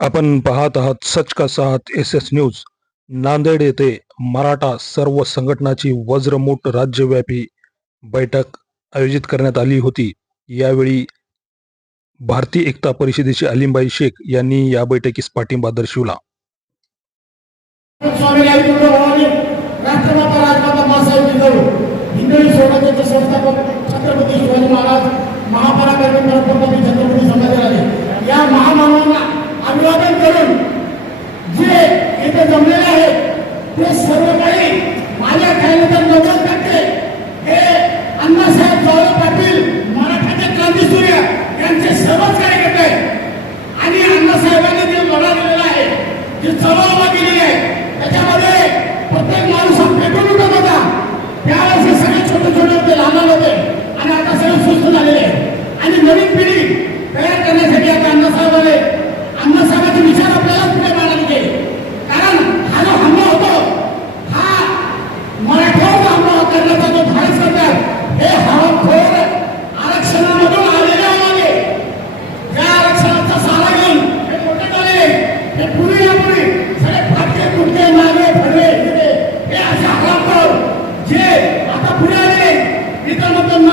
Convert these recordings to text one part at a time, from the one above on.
आपण पाहत आहात सच का साथ एस एस न्यूज नांदेड येथे मराठा सर्व संघटनाची वज्रमूठ राज्यव्यापी बैठक आयोजित करण्यात आली होती. यावेळी भारतीय एकता परिषदेचे अलिमबाई शेख यांनी या बैठकीस पाठिंबा दर्शविला. Maharaj Praise the Lord.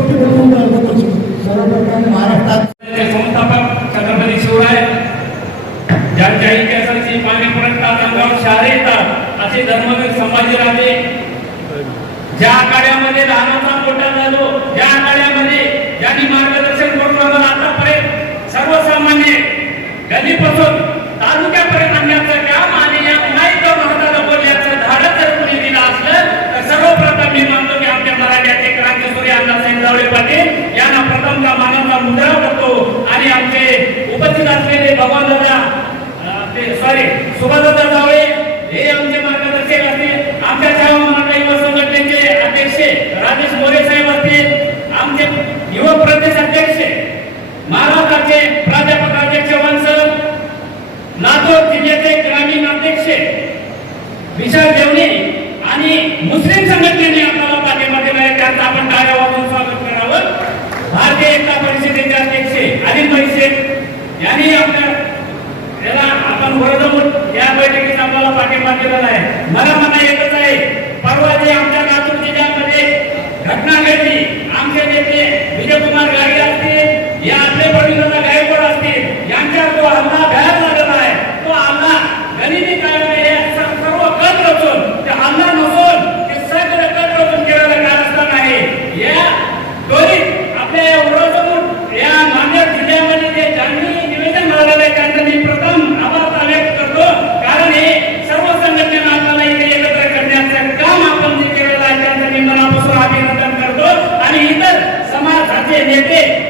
कोटी सर्वप्रथम महाराष्ट्रात संस्थापक इतिहासाची पाने पडतात येतात असे धर्मवीर संभाजीराजे ज्या आखाड्यामध्ये राहणार साहेब पाटील यांना प्रथमचा मानाचा मुद्रा करतो आणि आमचे उपस्थित असलेले भगवानदादा ते सॉरी सुभाषदादा जावळे हे आमचे मार्गदर्शक असतील. आमच्या सेवा मंडळी संघटनेचे अध्यक्ष राजेश मोरे साहेब असतील. आमचे युवक प्रदेश अध्यक्ष महाराष्ट्राचे प्राध्यापक अध्यक्ष वंसर लातूर जिल्ह्याचे ग्रामीण अध्यक्ष विशाल देवणे आणि मुस्लिम संघटनेने आपल्याला पाठिंबा दिला आहे त्यांचा आपण कार्यावर केलेला आहे मला म्हणा 变变变